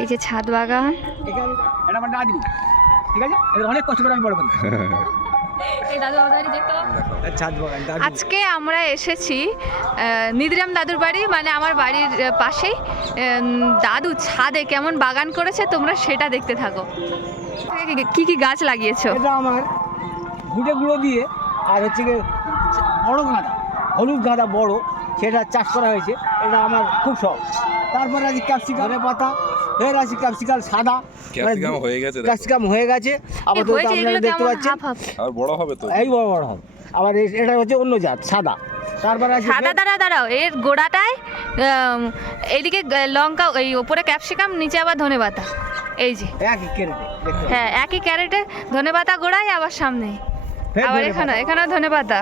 এই যে ছাদ বাগান। এটা আমার দাদি, ঠিক আছে, অনেক কষ্ট করে আমি বড় করি। এই দাদু বাড়ি যেত। ছাদ বাগান আজকে আমরা এসেছি নিধিরাম দাদুর বাড়ি, মানে আমার বাড়ির পাশেই। দাদু ছাদে কেমন বাগান করেছে তোমরা সেটা দেখতে থাকো। কি কি গাছ লাগিয়েছো? এটা আমার গুঁড়ে গুঁড়ো দিয়ে আর হচ্ছে গিয়ে বড় গাঁদা, হলুদ গাঁদা বড়, সেটা চাষ করা হয়েছে। এটা আমার খুব শখ। তারপরে আছে ক্যাপসিকাম পাতা, এর আছে ক্যাপসিকাম সাদা, ক্যাপসিকাম হয়ে গেছে, ক্যাপসিকাম হয়ে গেছে। আপাতত আপনারা দেখতে পাচ্ছেন, আর বড় হবে তো, এই বড় বড় হবে। আবার এটা হচ্ছে অন্য জাত সাদা। তারপরে আছে সাদা। দাঁড়াও, এর গোড়াটায় এইদিকে লঙ্কা, এই ওপরে ক্যাপসিকাম, নিচে আবার ধনেপাতা। এই যে একই ক্যারেটে, হ্যাঁ একই ক্যারেটে ধনেপাতা গোড়ায়, আবার সামনে আবার এখানে ধনেপাতা।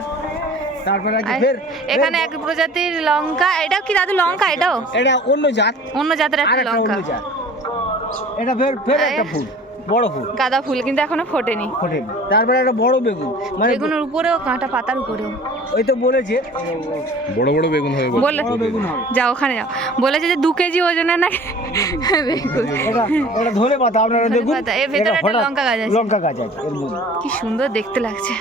তারপরে আছে ফের এখানে এক প্রজাতির লঙ্কা। এটাও কি দাদু লঙ্কা? এটাও এটা অন্য জাত, অন্য জাতের একটা লঙ্কা। এটা ফের একটা ফুল, বড় ফুল, গাঁদা ফুল, কিন্তু এখনো ফোটেনি। তারপরে একটা বড় বেগুন, মানে বেগুনের উপরেও কাঁটা, পাতার উপরেও। ওই তো বলেছে বড় বড় বেগুন হয়ে গেছে, বলে যাও ওখানে যাও, বলেছে যে 2 কেজি ওজনের না বেগুন। এটা ধনে পাতা, আপনারা দেখুন। এর ভেতরে একটা লঙ্কা গাছ আছে, লঙ্কা গাছ আছে এর মধ্যে। কি সুন্দর দেখতে লাগছে।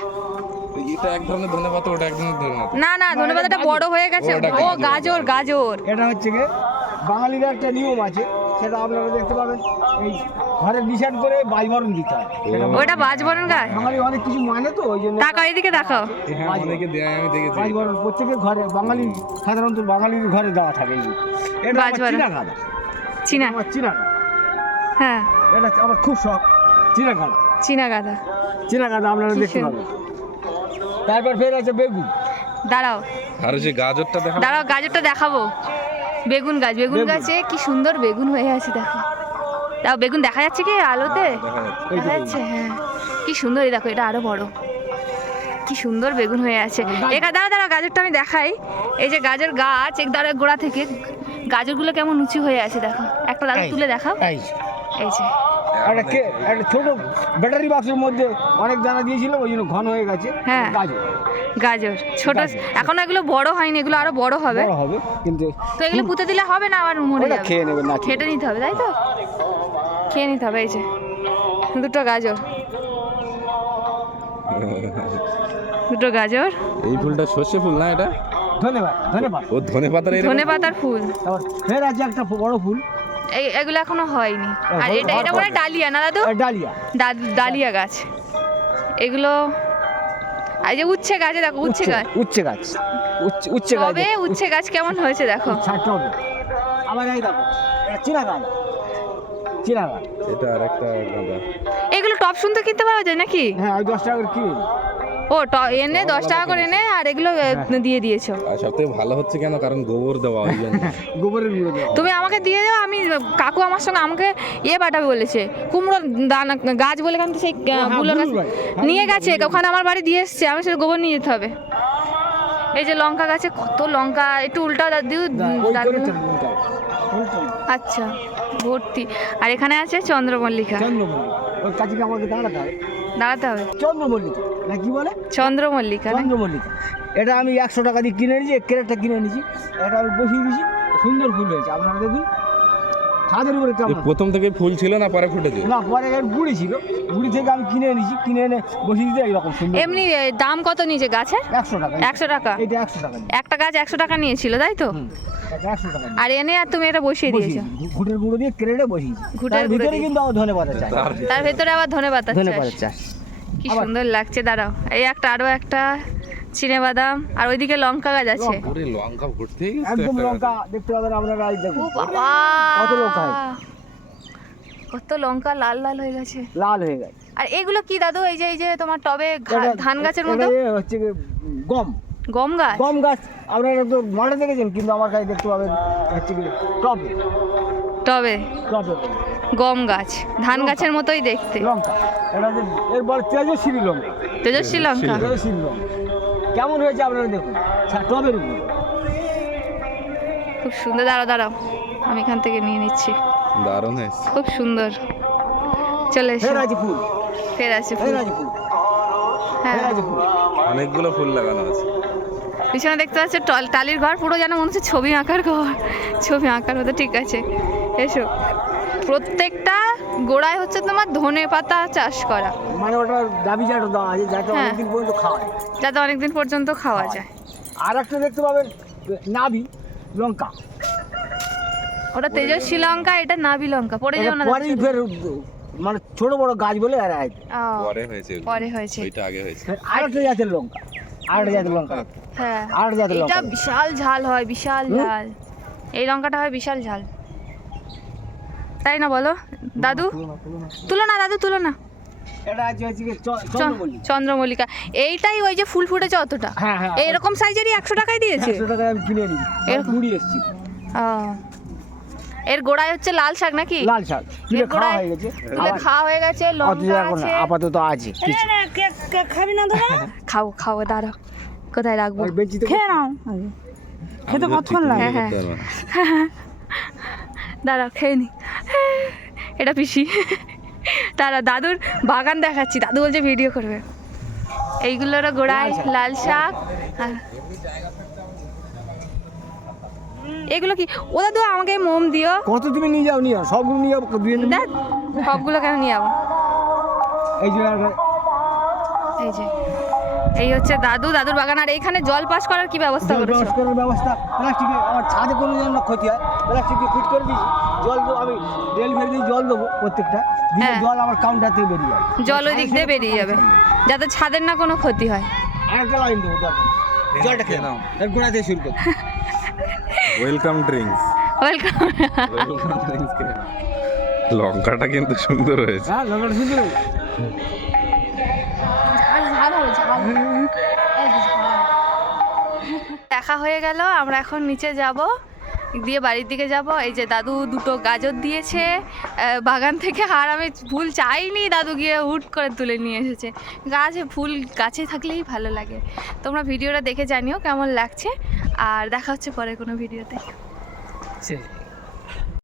এটা এক ধরনের ধনেপাতা, ওটা এক ধরনের ধনেপাতা। না ধনেপাতাটা বড় হয়ে গেছে। ও গাজর। এটা হচ্ছে গিয়ে বাঙালির একটা নিয়ম আছে, সেটা আপনারা দেখতে পাবেন। এই ঘরে ডিসাইড করে বাজবরণ দিতে হয়। ওটা বাজবরণ গাছ। বাঙালি অনেক কিছু মানে, তো ওই জন্য তাকাও, এদিকে দেখাও। হ্যাঁ, অনেকে দেয়, আমি দেখেছি। বাজবরণ প্রত্যেকের ঘরে, বাঙালি সাধারণত বাঙালির ঘরে দেওয়া থাকে। এটা বাজবরণ। চীনা গাঁদা, চীনা, আমার চীনা গাঁদা। হ্যাঁ এটা আমার খুব শখ, চীনা গাঁদা। চীনা গাঁদা আপনারা দেখতে পাবেন। তারপর ফের আছে বেগুন। দাঁড়াও আর যে গাজরটা দেখা, গাজরটা দেখাবো। বেগুন গাছে কি সুন্দর বেগুন হয়ে আছে, দেখো। তাও বেগুন দেখা যাচ্ছে কি আলোতে? দেখা যাচ্ছে, হ্যাঁ কি সুন্দর। এই দেখো, এটা আরো বড়, কি সুন্দর বেগুন হয়ে আছে। দাঁড়াও গাজরটা আমি দেখাই। এই যে গাজর গাছ, এক দাঁড়ায় গোড়া থেকে গাজরগুলো কেমন উঁচু হয়ে আছে, দেখো। একটা দাদু তুলে দেখাও। এই যে একটা ছোট ব্যাটারি বাক্সের মধ্যে অনেক দানা দিয়েছিল, ওই জন্য ঘন হয়ে গেছে। হ্যাঁ গাজর ছোট, এখন এগুলো বড় হয়নি, এগুলো আরো বড় হবে কিন্তু। তো এগুলো পুঁতে দিলে হবে না, আবার মরে যাবে। খেয়ে নেবে না, খেটে নিতে হবে, তাই তো? খেয়ে নিতে হবে। এই যে 2টো গাজর, এই ফুলটা সর্ষে ফুল না? এটা ধন্যবাদ। ও ধনেপাতার ফুল। ফের আছে একটা বড় ফুল, এগুলো এখনো হয়নি। আর এটা বলে ডালিয়া না দাদু? ডালিয়া গাছ এগুলো। এই যে উচ্ছে গাছে দেখো, উচ্ছে গাছ কেমন হয়েছে দেখো। আবার এই দেখো, চীনা গাঁদা। এটা আরেকটা গাঁদা। এগুলো টপ শুনতে কিনতে পাওয়া যায় নাকি? হ্যাঁ, 10 টাকা করে কিনে। ও এনে 10 টাকা করে এনে, আর এগুলো দিয়ে দিয়েছো। আর সবথেকে ভালো হচ্ছে কেন, কারণ গোবর দেওয়া, ওই জন্য। গোবরের গুঁড়ো দেওয়া। তুমি আমাকে দিয়ে দাও, আমি কাকু আমার সঙ্গে আমাকে পাঠাবে বলেছে, কুমড়োর দানা গাছ বলে। আমি তো সেই গুলোর গাছ নিয়ে গেছে, ওখানে আমার বাড়ি দিয়ে এসছে। আমি সেটা গোবর নিয়ে যেতে হবে। এই যে লঙ্কা গাছে কত লঙ্কা, একটু উল্টা দিও। আচ্ছা, ভর্তি। আর এখানে আছে চন্দ্রমল্লিকা। ওই কাছে আমাকে দাঁড়াতে হবে। চন্দ্রমল্লিকা না, কি বলে? চন্দ্রমল্লিকা। এটা আমি 100 টাকা দিয়ে কিনে নিয়েছি, ক্যারেটটা কিনে নিয়েছি। এটা আমি বসিয়ে দিয়েছি, সুন্দর ফুল হয়েছে। আপনারা দেখুন, ছাদের উপরে কেমন। প্রথম থেকে ফুল ছিল না, পরে ফুটেছে? না, পরে গুড়ি ছিল, গুড়ি থেকে আমি কিনে এনেছি, কিনে এনে বসিয়ে দিতে এইরকম সুন্দর। এমনি দাম কত নিয়েছে গাছের? 100 টাকা। 100 টাকা? এটা 100 টাকা। একটা গাছ 100 টাকা নিয়েছিল, তাই তো? এটা 100 টাকা। আর এনে আর তুমি এটা বসিয়ে দিয়েছো? ঘুটের গুঁড়ো দিয়ে ক্যারেটে বসিয়েছি। ঘুটের গুঁড়ো দিয়ে কিন্তু ধনেপাতা চাষ। তার ভেতরে আবার ধনেপাতা চাষ। কি সুন্দর লাগছে। দাঁড়াও, এই আরো একটা চিনেবাদাম, আর ওইদিকে লঙ্কা গাছ আছে। লঙ্কা ভর্তি, একদম লঙ্কা দেখতে পাবেন আপনারা। এই দেখুন কত লঙ্কা, কত লঙ্কা লাল লাল হয়ে গেছে। আর এগুলো কি দাদু? এই যে তোমার টবে ধান গাছের মতো হচ্ছে গম গাছ। আপনারা তো মাঠে দেখেছেন, কিন্তু আমার কাছে দেখতে পাবেন হচ্ছে টবে গম গাছ, ধান গাছের মতোই দেখতে। লঙ্কা, এটা এরপর তেজস্বী লঙ্কা। কেমন হয়েছে আপনারা দেখুন, টবের উপর খুব সুন্দর। দাঁড়াও, আমি এখান থেকে নিয়ে নিচ্ছি। দারুণ হয়েছে, খুব সুন্দর। চলে এসো। ফের আছে ফুল। হ্যাঁ, অনেকগুলো ফুল লাগানো আছে। পিছনে দেখতে পাচ্ছ টালির ঘর, পুরো যেন মনে হচ্ছে ছবি আঁকার ঘর, ছবি আঁকার মতো। ঠিক আছে, এসো। প্রত্যেকটা গোড়ায় হচ্ছে তোমার ধনে পাতা চাষ করা, মানে ওটা দাবি জাটো দেওয়া আছে যাতে হ্যাঁ। অনেকদিন পর্যন্ত খাওয়া যায়। যাতে অনেকদিন পর্যন্ত খাওয়া যায়। আর একটা দেখতে পাবেন নাবি লঙ্কা, ওটা তেজস্বী লঙ্কা, এটা নাবি লঙ্কা। পড়ে যাও না দাদু। পরেই ফের মানে ছোট বড় গাছ বলে আর হয়। ও, পরে হয়েছে ওগুলো। পরে হয়েছে। ওইটা আগে হয়েছে। আর একটা জাতের লঙ্কা, আর একটা জাতের লঙ্কা, হ্যাঁ, আর একটা জাতের এটা লঙ্কা। বিশাল ঝাল হয়, বিশাল ঝাল। এই লঙ্কাটা হয় বিশাল ঝাল, তাই না বলো দাদু? তুলো না দাদু, তুলো না। এটা হচ্ছে কি চন্দ্রমল্লিকা। চন্দ্রমল্লিকা, এইটাই ওই যে ফুল ফুটেছে অতটা, হ্যাঁ হ্যাঁ, এইরকম সাইজেরই 100 টাকায় দিয়েছে। 100 টাকায় আমি কিনে নিই, এরকম? কুড়ি এসছি। ও, এর গোড়ায় হচ্ছে লাল শাক নাকি? লাল শাক তুলে এর খাওয়া গোড়ায় হয়ে গেছে, তুলে খাওয়া হয়ে গেছে, অথচ লঙ্কা এখন আছে। আপাতত আছে কিছু। খাবি না দাদা? খাও খাও, দাঁড়াও, কোথায় রাখবো? আর বেঞ্চিতে খেয়ে নাও আগে। খেতে কতক্ষণ লাগে? হ্যাঁ, করতে পারবো না। দাঁড়াও খেয়ে নি। এটা পিসি। দাঁড়া, দাদুর বাগান দেখাচ্ছি, দাদু বলছে ভিডিও করবে। এইগুলোরও গোড়ায় লাল শাক। আর এগুলো কি? ও দাদু আমাকে মোম দিও। কত তুমি নিয়ে যাও, নিয়ে যাও সবগুলো নিয়ে যাও, দুয়ে নিয়ে দেখ, সবগুলো কেন নিয়ে যাবো? এই যে একটা- এই যে, এই হচ্ছে দাদুর বাগান। আর এইখানে জল পাস করার কি ব্যবস্থা জল করেছো? পাস করার ব্যবস্থা প্লাস্টিকে, আমার ছাদে কোনো যেন ক্ষতি হয় প্লাস্টিক দিয়ে ফিট করে দিয়েছি। জল দেবো আমি, রেল ফেল দিয়ে জল দেবো প্রত্যেকটা দিয়ে, হ্যাঁ। জল আমার কাউন্টার থেকে বেরিয়ে যাবে। জল ওই দিক দিয়ে বেরিয়ে যাবে, যাতে ছাদের না কোনো ক্ষতি হয়। আর একটা লাইন দেবো দরকার, জলটা খেয়ে নাও, এর গোড়া দিয়ে শুরু করো। Welcome drinks. Welcome. Welcome drinks. লঙ্কাটা কিন্তু সুন্দর হয়েছে। হ্যাঁ লঙ্কাটা শুরু করো। দেখা হয়ে গেল, আমরা এখন নিচে যাব, দিয়ে বাড়ির দিকে যাব। এই যে দাদু দুটো গাজর দিয়েছে বাগান থেকে, আর আমি ফুল চাইনি, দাদু গিয়ে হুট করে তুলে নিয়ে এসেছে। গাছে ফুল, গাছে থাকলেই ভালো লাগে। তোমরা ভিডিওটা দেখে জানিও কেমন লাগছে, আর দেখা হচ্ছে পরে কোনো ভিডিওতে।